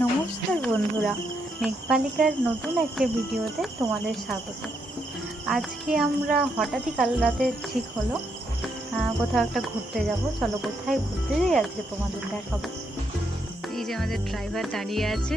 নমস্কার বন্ধুরা, মেঘপালিকার নতুন একটা ভিডিওতে তোমাদের স্বাগত। আজকে আমরা হঠাৎই কাল রাতে ঠিক হলো কোথাও একটা ঘুরতে যাব। চলো কোথায় ঘুরতে যাই আজকে তোমাদের দেখাবো। এই যে আমাদের ড্রাইভার দাঁড়িয়ে আছে।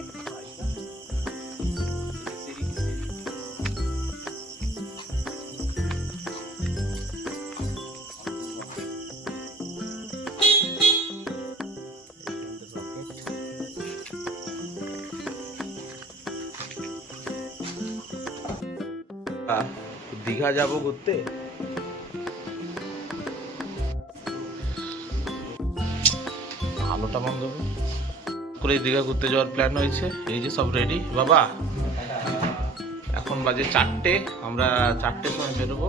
দীঘা যাব ঘুরতে। আলোটা বন্ধ করে দীঘা ঘুরতে যাওয়ার প্ল্যান হয়েছে। এই যে সব রেডি বাবা। এখন বাজে 4টে, আমরা 4টের সময় বেরোবো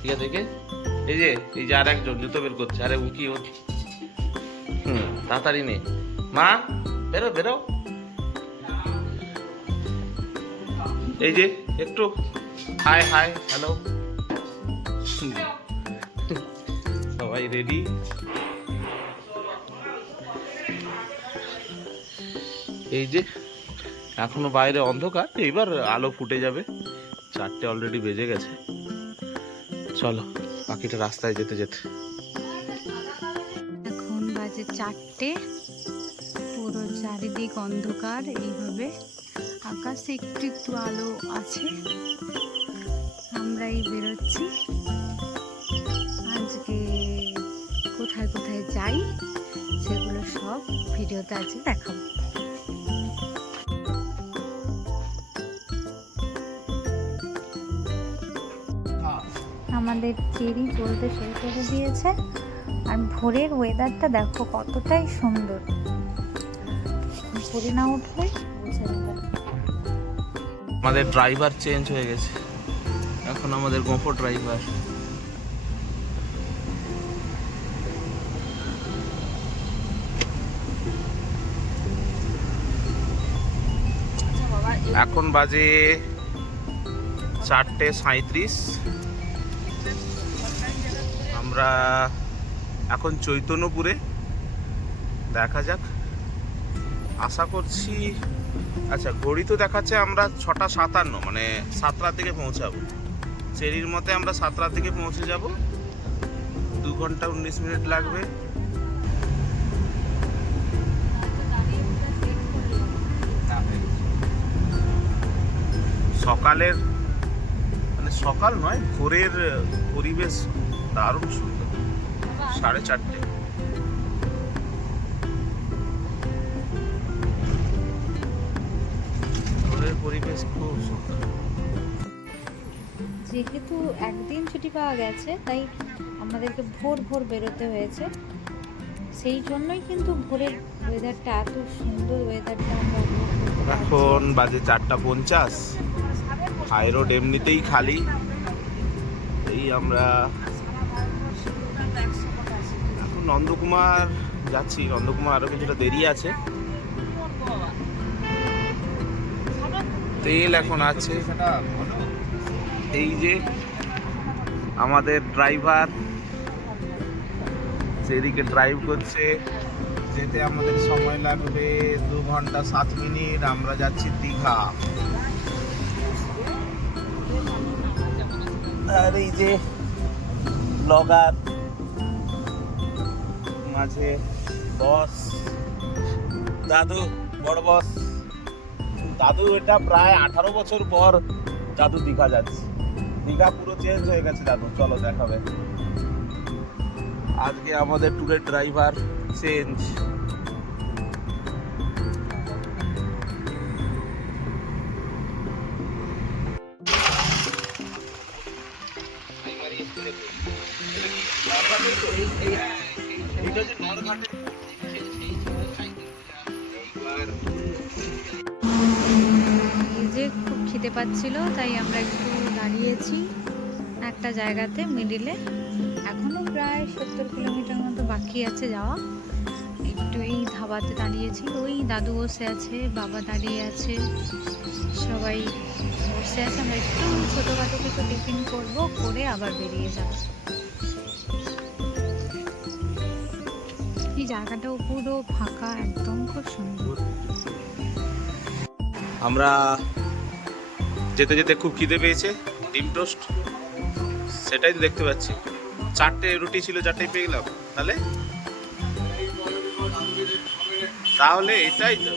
দীঘা থেকে। এই যে আর একজন জুতো বের করছে। আরে ও কি তাড়াতাড়ি নে মা, বেরো বেরো। এই যে একটু হাই হাই হ্যালো, সবাই রেডি। এই যে এখনো বাইরে অন্ধকার, এইবার আলো ফুটে যাবে। 4টে অলরেডি বেজে গেছে। চলো বাকিটা রাস্তায় যেতে যেতে। এখন বাজে 4টে, পুরো চারিদিক অন্ধকার। এইভাবে আকাশে একটু একটু আলো আছে। আমরাই বেরোচ্ছি। আজকে কোথায় কোথায় যাই সেগুলো সব ভিডিওতে আজকে দেখাবো। আমাদের চেরি চলতে শুরু করে দিয়েছে। আর ভোরের ওয়েদারটা দেখো কতটাই সুন্দর। ভোরে না উঠলে বোঝা যাবে না। আমাদের ড্রাইভার চেঞ্জ হয়ে গেছে, এখন আমাদের গোফো ড্রাইভার। এখন বাজে 4:37। আমরা এখন চৈতন্যপুরে। দেখা যাক, আশা করছি। আচ্ছা, ঘড়ি তো দেখাচ্ছে আমরা 6:57, মানে 7টার দিকে পৌঁছাবো। চেরির মতে আমরা 7টার দিকে পৌঁছে যাব। 2 ঘন্টা 19 মিনিট লাগবে। সকালের, মানে সকাল নয়, ভোরের পরিবেশ দারুণ সুন্দর। 4:30। ভোরের পরিবেশ খুব সুন্দর। যেহেতু একদিন ছুটি পাওয়া গেছে তাই আমাদেরকে ভোর ভোর বেরোতে হয়েছে। সেই জন্যই কিন্তু ভোরের ওয়েদারটা এত সুন্দর। ওয়েদারটা আমরা এখন বাজে 4:50। হাই রোড এমনিতেই খালি। এই আমরা এখন নন্দকুমার যাচ্ছি। নন্দকুমার আরো কিছুটা দেরি আছে। তেল এখন আছে। এই যে আমাদের ড্রাইভার সেদিকে ড্রাইভ করছে। যেতে আমাদের সময় লাগবে 2 ঘন্টা 7 মিনিট। আমরা যাচ্ছি দীঘা। আর এই যে ব্লগার মাঝে বস দাদু, বড় বস দাদু। এটা প্রায় 18 বছর পর দাদু দীঘা যাচ্ছে। দীঘা পুরো চেঞ্জ হয়ে গেছে দাদু। চলো দেখাবে। আজকে আমাদের ট্যুরের ড্রাইভার চেঞ্জ। এই যে খুব খিদে পাচ্ছিল তাই আমরা একটু দাঁড়িয়েছি একটা জায়গাতে মিডিলে। এখনো প্রায় 70 কিলোমিটার মতো বাকি আছে যাওয়া। একটু এই ধাবাতে দাঁড়িয়েছি। ওই দাদু বসে আছে, বাবা দাঁড়িয়ে আছে, সবাই বসে আছে। আমরা একটু ছোটোখাটো কিছু টিফিন করবো, করে আবার বেরিয়ে যাব। এই জায়গাটাও পুরো ফাঁকা, একদম খুব সুন্দর। আমরা যেতে যেতে খুব খিদে পেয়েছে, ডিম টোস্ট সেটাই তো দেখতে পাচ্ছি। 4টে রুটি ছিল, 4টেই পেয়ে গেলাম। তাহলে এটাই তো,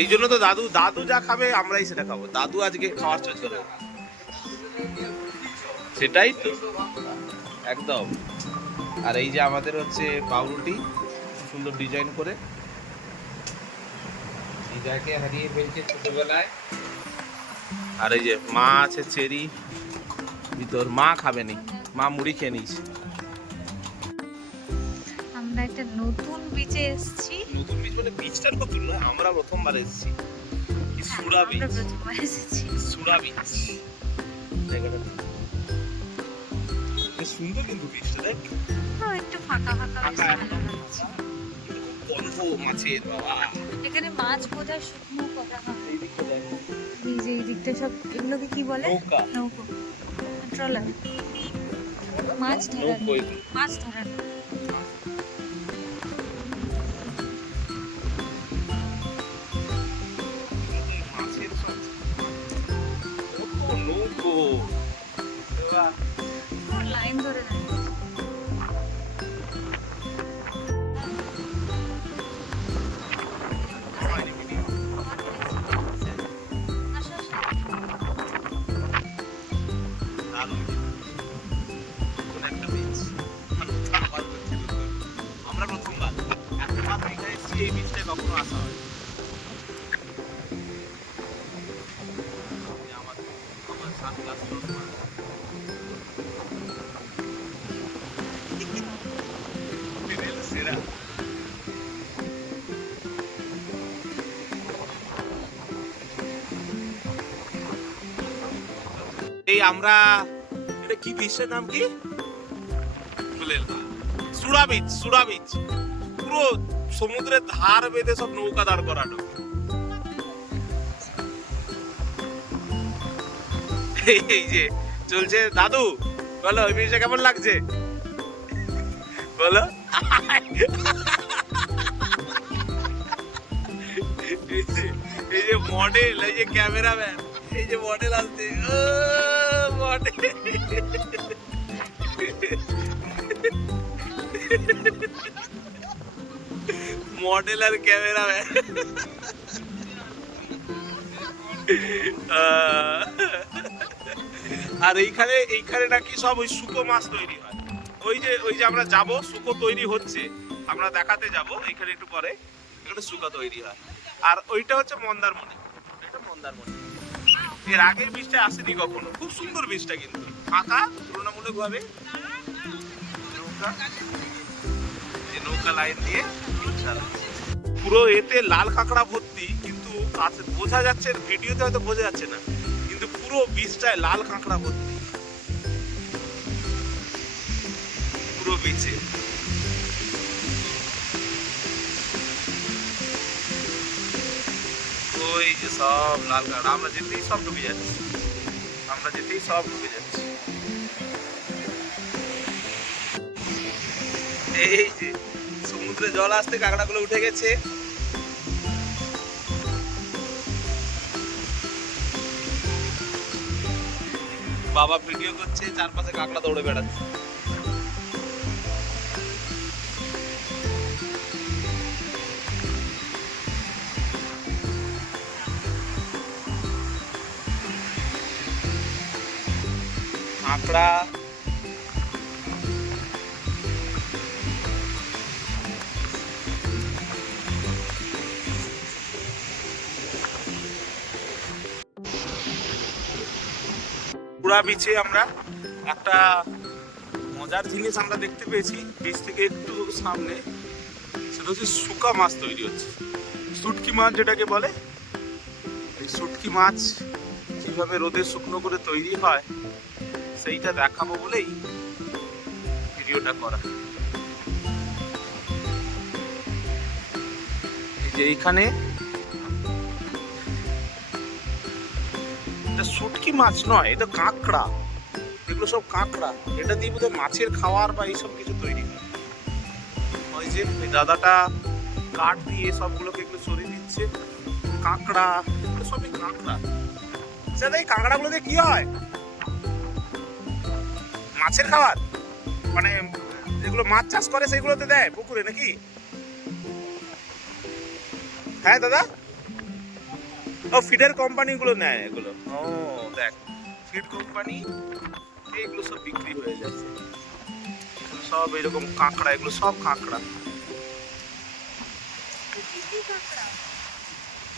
এই জন্য তো দাদু দাদু যা খাবে আমরাই সেটা খাবো। দাদু আজকে খাওয়ার চয়েস করে, সেটাই তো একদম। আর এই যে আমাদের হচ্ছে পাউরুটি সুন্দর ডিজাইন করে, এটাকে হারিয়ে ফেলছে ছোটবেলায়। আর এই যে মা আছে চেরি ভিতর, মা খাবে নি, মা মুড়ি খেয়ে নিয়েছে। আমরা একটা নতুন বিচে এসেছি। নতুন বীজ মানে বীজটা নতুন না, আমরা প্রথমবার এসেছি। কি সুরা বীজ, আমরা প্রথমবার এসেছি। সুরা বীজ জায়গাটা কি সুন্দর, কিন্তু বীজটা দেখ একটু ফাঁকা ফাঁকা বেশ ফাঁকা ভালো লাগছে। গন্ধ মাছের বাবা। এখানে মাছ বোধহয় শুকনো করা হয়। এই দিকটা দেখ, এই যে এই দিকটা সব, এগুলোকে কি বলে? নৌকা। নৌকো, ট্রলার, মাছ ধরার, নৌকো এগুলো। মাছ ধরার। মাছের সব কত নৌকো বাবা। লাইন ধরে দাঁড়িয়ে। আসো, আসো। দারুণ। কোন একটা বীজ আমরা প্রথমবার এতবার দীঘা এসেছি, এই বীজটায় কখনো আসা হয়। আমার আমার সানগ্লাস চশমা সেরা। এই আমরা, এটা কি বীজের নাম কি বলে, সুরা বীজ। সুরা বীজ পুরো সমুদ্রের ধার বেঁধে সব নৌকা দাঁড় করানো। এই যে চলছে, দাদু বলো ওই বীজটা কেমন লাগছে বলো। এই যে মডেল, এই যে ক্যামেরাম্যান, এই যে মডেল আসছে, ও মডেল। মডেল আর ক্যামেরাম্যান। আর এইখানে এইখানে নাকি সব ওই শুকো মাছ তৈরি হয়। ওই যে আমরা যাব, শুকো তৈরি হচ্ছে, আমরা দেখাতে যাব এইখানে একটু পরে। এখানে শুকো তৈরি হয়। আর ওইটা হচ্ছে মন্দারমণি, এটা মন্দারমণি। এর আগের বীজটা আসেনি কখনো। খুব সুন্দর বীজটা, কিন্তু ফাঁকা তুলনামূলক ভাবে। নৌকা, এই নৌকা লাইন দিয়ে পুরো এতে লাল কাঁকড়া ভর্তি, কিন্তু কাছে বোঝা যাচ্ছে, ভিডিওতে হয়তো বোঝা যাচ্ছে না, কিন্তু পুরো বীজটায় লাল কাঁকড়া ভর্তি পুরো বীজে। ওই যে সব লাল কাঁকড়া, আমরা যেতেই সব ডুবে যাচ্ছি, আমরা যেতেই সব ডুবে যাচ্ছি। এই যে সমুদ্রে জল আসতে কাঁকড়াগুলো উঠে গেছে। বাবা ভিডিও করছে, চারপাশে কাঁকড়া দৌড়ে বেড়াচ্ছে। কাঁকড়া পুরা বিচে আমরা একটা মজার জিনিস আমরা দেখতে পেয়েছি। বিচ থেকে একটু সামনে, সেটা হচ্ছে শুকা মাছ তৈরি হচ্ছে, শুটকি মাছ যেটাকে বলে। এই শুটকি মাছ কিভাবে রোদে শুকনো করে তৈরি হয় সেইটা দেখাবো বলেই ভিডিওটা করা। এই যে এইখানে এটা শুটকি মাছ নয়, এটা কাঁকড়া, এগুলো সব কাঁকড়া। এটা দিয়ে বোধহয় মাছের খাওয়ার বা এইসব কিছু তৈরি হয়। ওই যে ওই দাদাটা কাঠ দিয়ে সবগুলোকে একটু সরিয়ে দিচ্ছে। হচ্ছে কাঁকড়া, এগুলো সবই কাঁকড়া। দাদা এই কাঁকড়াগুলো দিয়ে কি হয়? মাছের খাবার, মানে যেগুলো মাছ চাষ করে সেগুলোতে দেয় পুকুরে নাকি? হ্যাঁ দাদা, ও ফিডের কোম্পানিগুলো নেয় এগুলো। ও দেখ, ফিড কোম্পানি এইগুলো সব বিক্রি হয়ে যাচ্ছে। সব এরকম কাঁকড়া, এগুলো সব কাঁকড়া,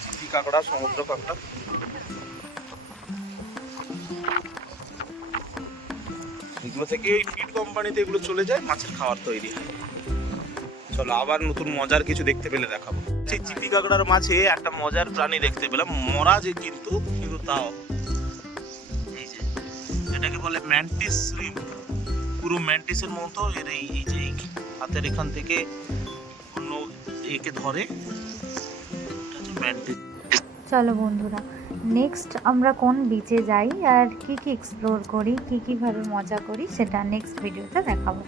চিঠি কাঁকড়া, সমুদ্র কাঁকড়া। এগুলো থেকে ওই ফিড কোম্পানিতে এগুলো চলে যায়, মাছের খাবার তৈরি হয়। চলো আবার নতুন মজার কিছু দেখতে পেলে দেখাবো। সেই চিপি কাঁকড়ার মাঝে একটা মজার প্রাণী দেখতে পেলাম, মরা যে কিন্তু তাও। এই যে এটাকে বলে ম্যান্টিস শ্রিম্প, পুরো ম্যান্টিসের মতো। এর এই যে হাতের এখান থেকে অন্য একে ধরে, এটা হচ্ছে ম্যান্টিস। চলো বন্ধুরা, নেক্সট আমরা কোন বিচে যাই আর কি কি এক্সপ্লোর করি, কি কিভাবে মজা করি, সেটা নেক্সট ভিডিওতে দেখাবো।